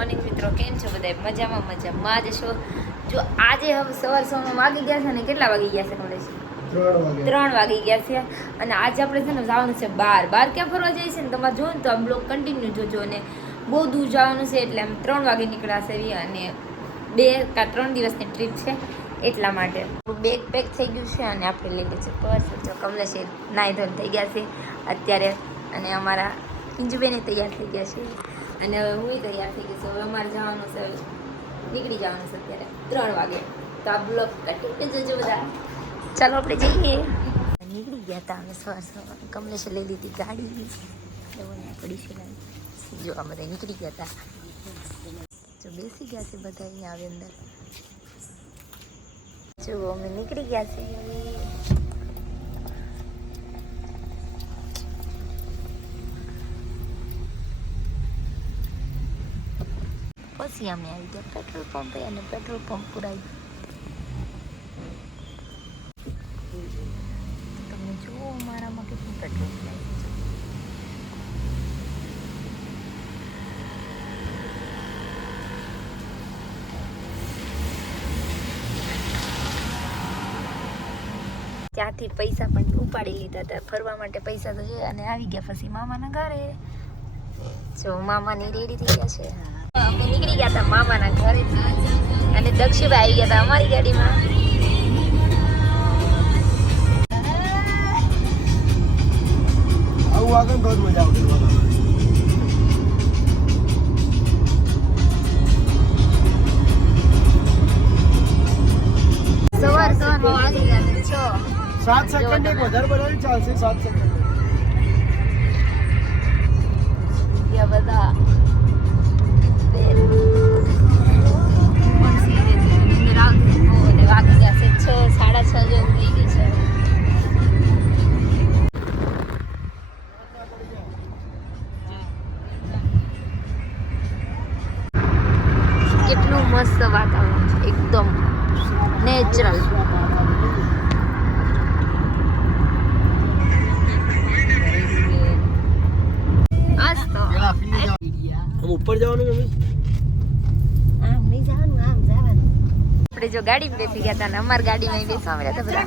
Morning મિત્રો કેમ છો બધા મજામાં મજામાં. જ છો જો આજે હવે સવાર સવારમાં વાગી ગયા છે ને કેટલા વાગી ગયા છે કમલેશ ત્રણ ત્રણ વાગી ગયા છે. અને આજે આપણે છે ને જવાનું છે બાર. બાર ક્યાં ફરવા જઈએ છે ને તમારે જોયું ને તો આ બ્લોક કન્ટિન્યુ જોજો અને બહુ દૂર જવાનું છે એટલે આમ ત્રણ વાગે નીકળાશે અને બે કા ત્રણ દિવસની ટ્રીપ છે એટલા માટે. બેગ પેક થઈ ગયું છે અને આપણે લઈ છે પર્સ જો કમલેશ નાહી ધોઈને થઈ ગયા છે અત્યારે. અને અમારા પિંજુબેને તૈયાર થઈ ગયા છે. અને હવે હું તૈયાર થઈ ગઈ છું. હવે અમારે જવાનું છે, નીકળી જવાનું છે અત્યારે, ત્રણ વાગે. તો આ બ્લોક કટી જજો બધા. ચાલો આપણે જઈએ. નીકળી ગયા હતા અમે સવાર સવાર. કમલેશે લઈ લીધી ગાડી. પડી છે જો આ બધા નીકળી ગયા હતા. જો બેસી ગયા છે બધા અહીંયા આવે અંદર. જો અમે નીકળી ગયા છે પછી અમે આવી ગયા. પેટ્રોલ પંપે અને પેટ્રોલ પંપ પુરાઈ તમે જુઓ અમારામાં કેટલું પેટ્રોલ પુરાય ત્યાંથી પૈસા પણ ઉપાડી લીધા હતા. ફરવા માટે પૈસા તો છે અને આવી ગયા. પછી મામાના ઘરે. જો મામાની રેડી થઈ ગયા છે. અમે નીકળી ગયા હતા મામાના ઘરે. અને દક્ષિણભાઈ આવી ગયા હતા અમારી ગાડીમાં. આવું આગળ બહુ મજા આવતી સાત સેકન્ડ એક વધારે બનાવી ચાલશે સાત સેકન્ડ ઉપર જવાનું મમ્મી આમ નહીં જવાનું આમ જવાનું. આપણે જો ગાડી બેસી ગયા હતા ને અમારી ગાડીમાં બેસવા મળ્યા હતા બધા.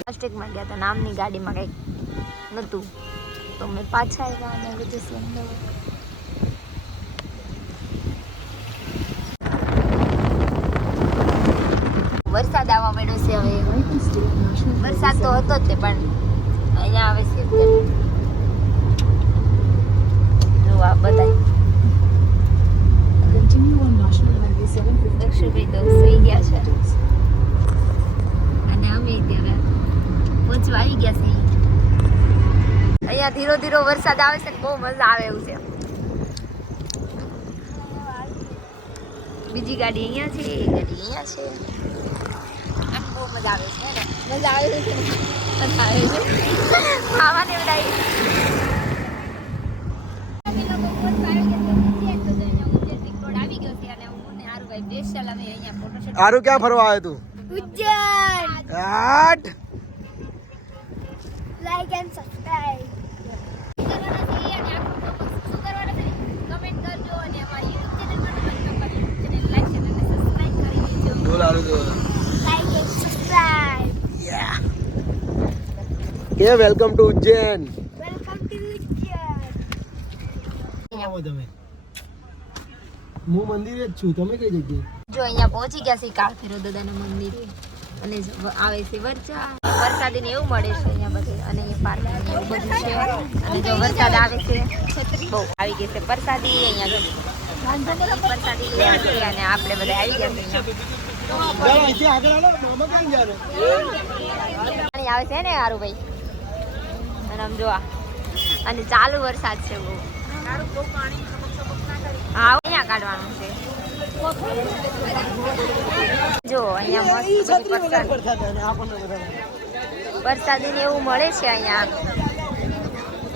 પ્લાસ્ટિકમાં ગયા હતા નામની ગાડીમાં કંઈક નહોતું. તો મેં પાછા આવ્યા અને જશે અંદર વરસાદ આવવા માંડ્યો છે હવે. વરસાદ તો હતો જ તે પણ અહીંયા આવે છે જોવા જો આ બધા અહીંયા ધીરો ધીરો વરસાદ આવે છે બહુ મજા આવે એવું છે. બીજી ગાડી અહીંયા છે એ ગાડી અહીંયા છે. મજા આવે છે ને? મજા આવે છે? મજા આવે છે. ખાવાની બધા આરું ક્યાં ફરવા આવ્યો તું? ઉજ્જૈન. લાઈક એન્ડ સબસ્ક્રાઇબ બોલ આરું તો લાઈક એન્ડ સબસ્ક્રાઇબ કે welcome to Ujjain. Welcome to Ujjain. હું મંદિરે જ છું. તમે કઈ જગ્યાએ? જો અહીંયા પહોંચી ગયા છે કાળભૈરવ દાદાના મંદિરે. અને આવે છે વરચા વરસાદ. ને એવું મળે છે અહીંયા બધે. અને અહીંયા પાર્કિંગ ને એવું બધું છે. અને જો વરસાદ આવે છે બહુ આવી ગઈ છે પ્રસાદી અહીંયા જો. પ્રસાદી અને આપણે બધા આવી ગયા છે આવે. છે ને હારું ભાઈ અને આમ જોવા. અને ચાલુ વરસાદ છે બહુ. હા અહીંયા કાઢવાનું છે. જો અહીંયા મસ્ત વરસાદ. ને એવું મળે છે અહીંયા.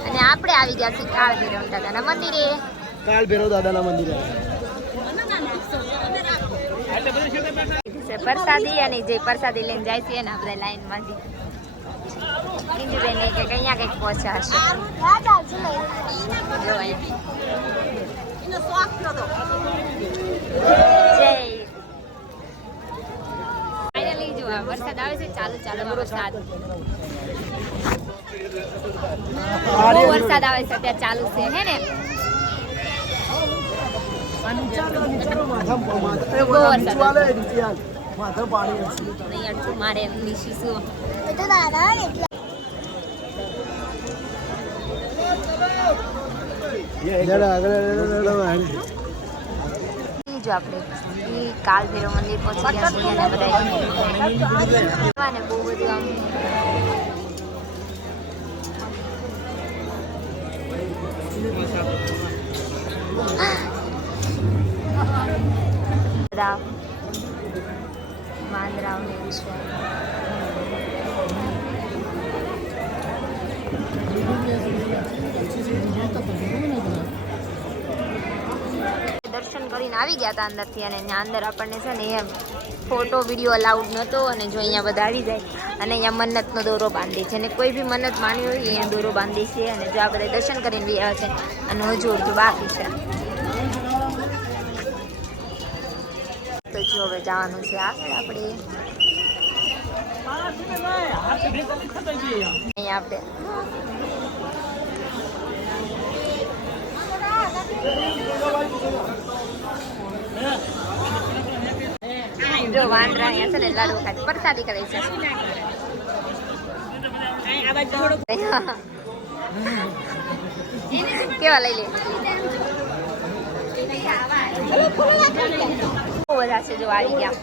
અને આપણે આવી ગયા છીએ કાળ ભૈરવ દાદાના મંદિરે. કાલ ભૈરવ દાદાના મંદિરે. પ્રસાદી અને જે પ્રસાદી લઈને જાય છે એના બધા લાઈનમાં જ. કિંજુબેન ને કે અહીંયા કંઈક પહોંચ્યા જય ફાઇનલી જો વરસાદ આવે છે ચાલુ ચાલુ વરસાદ બહુ વરસાદ આવે છે અત્યારે ચાલુ છે હે ને બહુ વરસાદ. મારે નીશી શું દાદા ને એટલે જરા આગળ આગળ આગળ આગળ. જો આપણે ઈ કાલ ભૈરવ મંદિર પહોંચી ગયા છીએ અને બધા ને બહુ બધું આમ બધા વાંદરાઓ ને એવું છે દર્શન કરીને આવી ગયા હતા અંદરથી અને ત્યાં અંદર આપણને છે ને એમ ફોટો વીડિયો અલાઉડ નહોતો અને જો અહીંયા બધા આવી જાય અને અહીંયા મન્નતનો દોરો બાંધી છે અને કોઈ બી મન્નત માની હોય અહીંયા દોરો બાંધી છે અને જો આપણે દર્શન કરીને આવ્યા છે અને હજુ અડધું બાકી છે. તો જો હવે જવાનું છે આગળ આપણે. અહીંયા આપણે જો વાંદરા અહીંયા છે ને લાડુ ખાય પ્રસાદી કરે છે. કેવા લઈ લે? બહુ બધા છે જો આવી ગયા.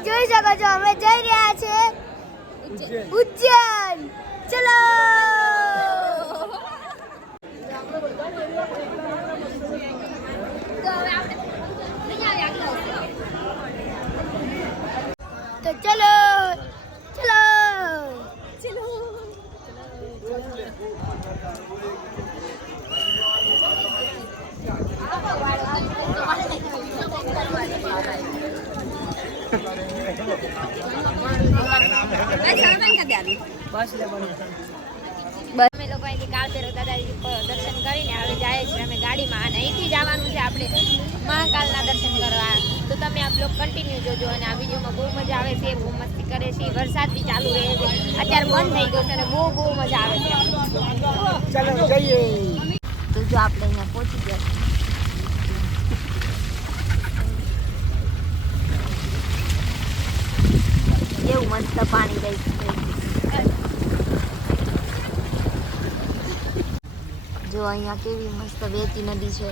જોઈ શકો છો અમે જઈ રહ્યા છે. ઉજ્જૈન. ચલો તો ચલો ચલો ચલો બસ કાળભૈરવ દાદાજી દર્શન કરીને હવે જાય છે. અમે ગાડીમાં અને અહીંથી જવાનું છે આપણે મહાકાલના દર્શન કરવા. તો તમે આ બ્લોગ કન્ટિન્યુ જોજો અને આ વિડીયોમાં બહુ મજા આવે છે બહુ મસ્તી કરે છે. વરસાદ બી ચાલુ રહે છે. અત્યારે બંધ થઈ ગયો છે અને બહુ બહુ મજા આવે છે. ચાલો જઈએ. તો જો આપણે અહીંયા પહોંચી ગયા કેવું મસ્ત પાણી રહી છે. જો અહીંયા કેવી મસ્ત વહેતી નદી છે.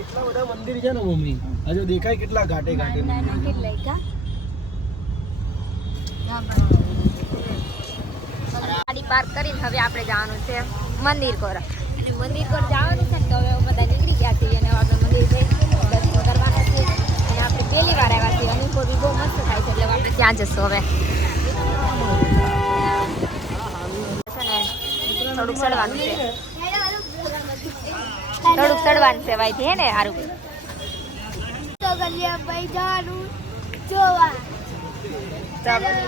એટલા બધા મંદિર છે ને મમ્મી? હજુ દેખાય કેટલા ઘાટે ઘાટે મંદિર. ગાડી પાર્ક કરીને હવે આપણે જવાનું છે મંદિર કોર અને મંદિર કોર જવાનું છે ને તો હવે બધા નીકળી ગયા છીએ અને આપણે મંદિર જઈશું દર્શન કરવાના છે અને આપણે પહેલી વાર આવ્યા છીએ. અનુભવ બહુ મસ્ત થાય છે. એટલે આપણે ત્યાં જશું હવે છે ને થોડુંક ચડવાનું છે. થોડુંક ચડવાનું છે ભાઈ હે ને સારું તો ગલિયા ભાઈ જવાનું જોવા તો આપણે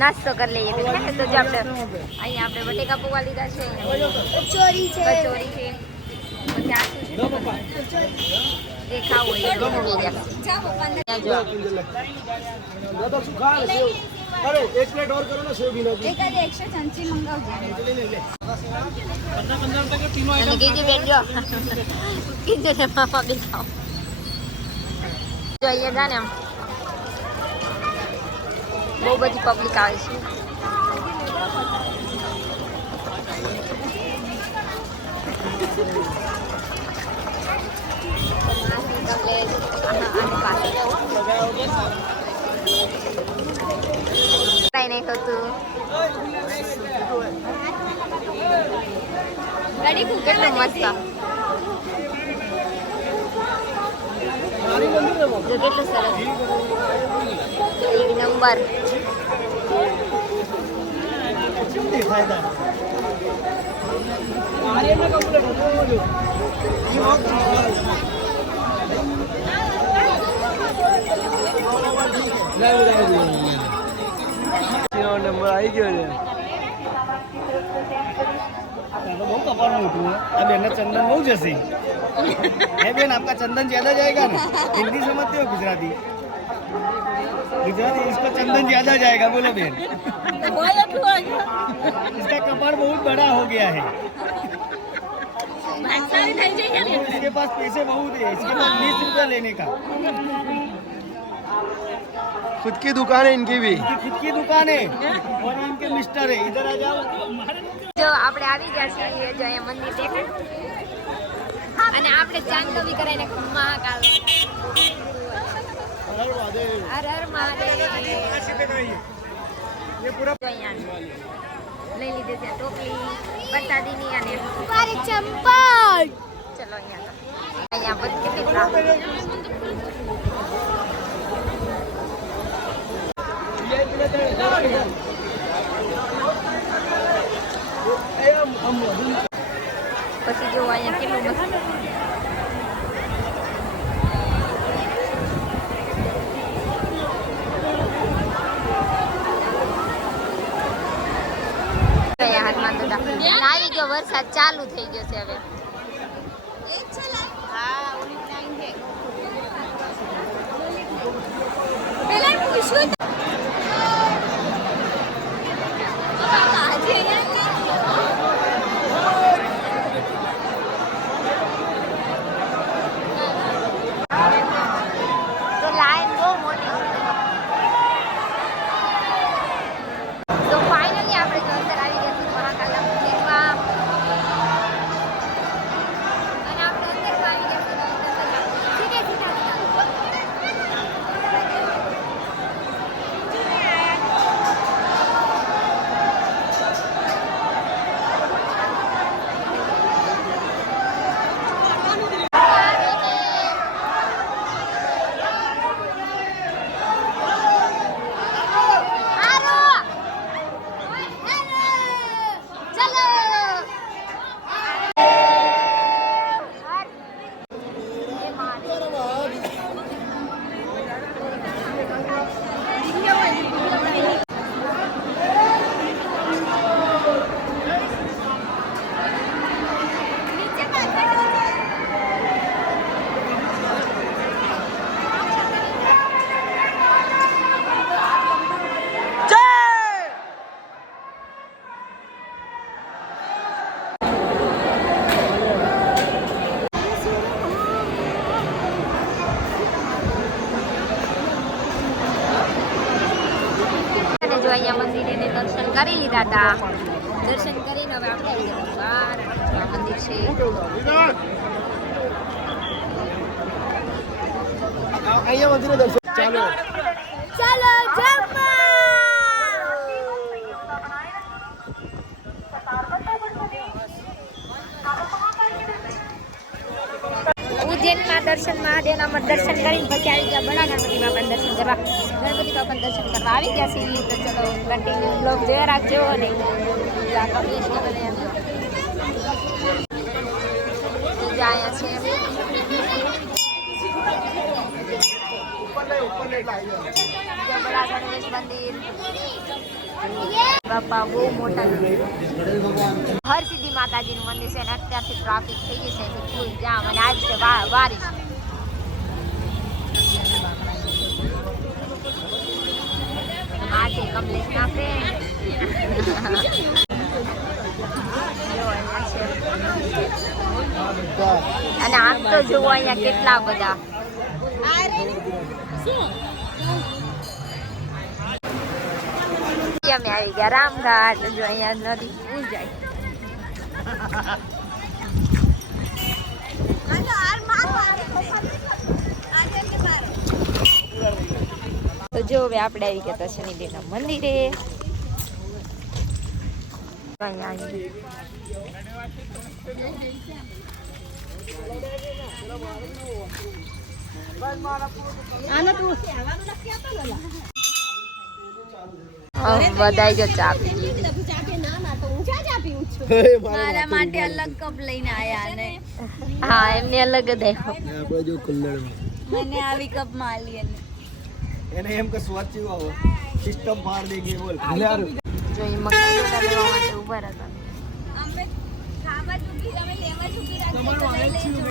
નાસ્તો કરી લઈએ તો છે ને તો જો આપણે અહીંયા આપણે બટેકા પૌવા લીધા છે. ચોરી છે. કચોરી છે. પછી આ શું છે? જે ખાવું હોય. એ બધું લઈ લે. ત્યાં જો દાદા શું ખા સેવ અરે લે પ્લેટ ઓર કરો ને સેવ બી નથી અને કીધું બેન જો. કીધું ને પાપા બી ખાઓ જોઈએ ગાને આમ. બહુ બધી પબ્લિક આવે છે. તમને આની પાસે જવું કઈ નહીં થતું ગાડી ખૂબ કેટલું મસ્ત જો કેટલું સરસ એક નંબર દેખાય તા નંબર આવી ગયો છે બહુ કપાળનું હતું આ બેન ચંદન બહુ જશે है बेन आपका चंदन ज्यादा जाएगा ना हिंदी समझते हो गुजराती गुजराती इसको चंदन ज्यादा जाएगा बोलो बेन इसका कपाड़ बहुत बड़ा हो गया है इसके पास पैसे बहुत है इसके पास बीस रुपया लेने का खुद की दुकान है इनकी भी इनकी खुद की दुकान है और इनके मिस्टर है इधर आ जाओ જો આપણે આવી ગયા છીએ જો અહીંયા મંદિર દેખાય અને આપણે ચાંદલો બી કરાઈને મહાકાલ હર હર મહાદેવ જો અહીંયા લઈ લીધી છે ટોપલી પ્રસાદીની અને મારી ચંપલ ચલો અહીંયા તો અહીંયા બધી પછી જો અહીંયા કેટલું મસ્ત ગયા હાથમાં તો દા- અને આવી ગયો વરસાદ ચાલુ થઈ ગયો છે હવે. તો 爸 爸 હતા દર્શન કરીને હવે આપણે આવી ગયા બહાર અને જો આ મંદિર છે અહીંયા મંદિરે દર્શન ચાલો ચાલો જમવા ઉજ્જૈનમાં દર્શન મહાદેવના મઠ દર્શન કરીને પછી આવી ગયા બડા ગણપતિમાં પણ દર્શન કરવા. ગણપતિ બાપા દર્શન કરવા આવી ગયા છીએ તો ચલો કન્ટિન્યુ બ્લોગ જોયા રાખજો અને આ કમલેશ ને બધા બીજા અહીંયા છે બીજા બડા ગણેશ મંદિર બાપા બહુ મોટા હરસિદ્ધિ માતાજીનું મંદિર છે અને અત્યારથી ટ્રાફિક થઈ ગઈ છે એટલે ફૂલ જામ અને આજ છે વા- વારીશ કમલેશના friend. જો અને આમ તો જુઓ અહીંયા કેટલા બધા અમે આવી ગયા રામઘાટ, જો અહીંયા નદી જાય તો જો હવે આપણે આવી ગયા હતા શનિદેવના મંદિરે. ચા મારા મારા માટે અલગ કપ લઈને આયા ને હા એમને અલગ જ મને આવી કપમાં એને એમ કે સ્વાચી આવો સિસ્ટમ ફાડ દે ગઈ બોલ. હારું. જો એ મકાન લેવા માટે ઊભા હતા અમે ખાવા ચૂકી અમે લેવા ચૂકી રાખી